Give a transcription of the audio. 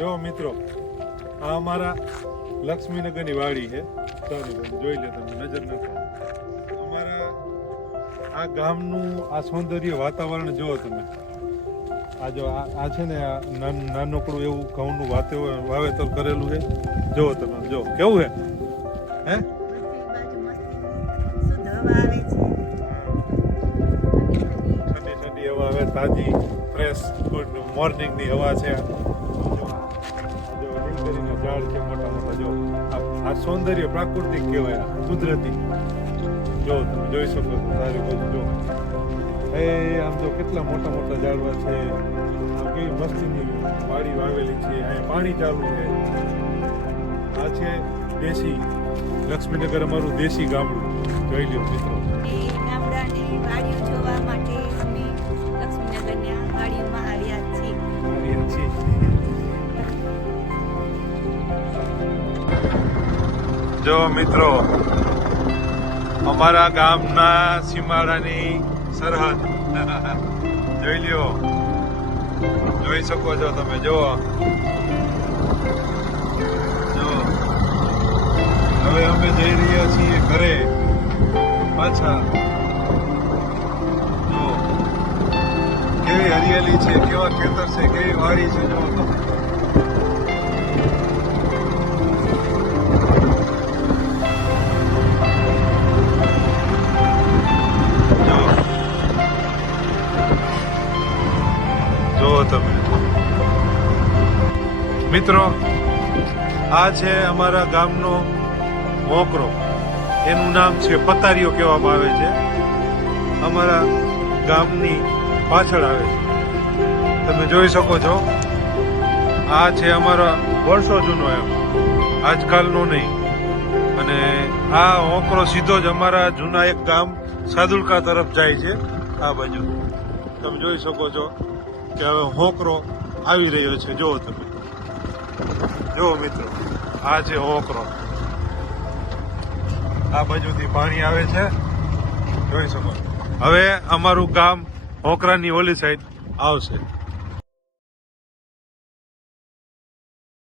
જો મિત્રો, આ અમારા લક્ષ્મીનગરની વાડી છે. જોઈ લે તમે, નજર નાખો. અમારા આ ગામનું આ સૌંદર્ય વાતાવરણ જુઓ તમે. આ જો આ છે ને, આ નાનકડું એવું ઘઉંનું વાવેતર કરેલું છે. જુઓ તમે, જો કેવું છે હે. ઠંડી ઠંડી હવા આવે, તાજી ફ્રેશ ગુડ મોર્નિંગની હવા છે. ઝાડ છે મોટા મોટા. જો આ સૌંદર્ય પ્રાકૃતિક કહેવાય, કુદરતી. જો તમે જોઈ શકો છો સારી બધું. જો એ આમ જો કેટલા મોટા મોટા ઝાડવા છે. આમ કેવી મસ્તીની વાડી વાવેલી છે. અહીંયા પાણી ચાલુ છે. આ છે દેશી લક્ષ્મીનગર, અમારું દેશી ગામડું. જોઈ લ્યો મિત્રો. ગામડાની વાડીઓ જોવા માટે અમે લક્ષ્મીનગરની વાડીઓમાં આવ્યા છીએ. જો મિત્રો, અમારા ગામના સીમાડાની સરહદ જોઈ લ્યો. જોઈ શકો છો તમે. જો હવે અમે જઈ રહ્યા છીએ ઘરે પાછા. જો કેવી હરિયાળી છે, કેવા ખેતર છે, કેવી વાડી છે. જો તમે મિત્રો, આ છે અમારા ગામનો મોકરો. એનું નામ છે પતારીઓ કહેવામાં આવે છે. અમારા ગામની પાછળ આવે છે. તમે જોઈ શકો છો. આ છે અમારા વર્ષો જૂનો, એમ આજકાલનો નહીં. અને આ હોકરો સીધો જ અમારા જૂના એક ગામ સાદુલકા તરફ જાય છે. આ બાજુ તમે જોઈ શકો છો કે હવે હોકરો આવી રહ્યો છે. જુઓ તમે, જો મિત્રો, આ છે હોકરો. આ બાજુથી પાણી આવે છે, જોઈ શકો. હવે અમારું ગામ હોકરાની ઓલી સાઈડ આવશે.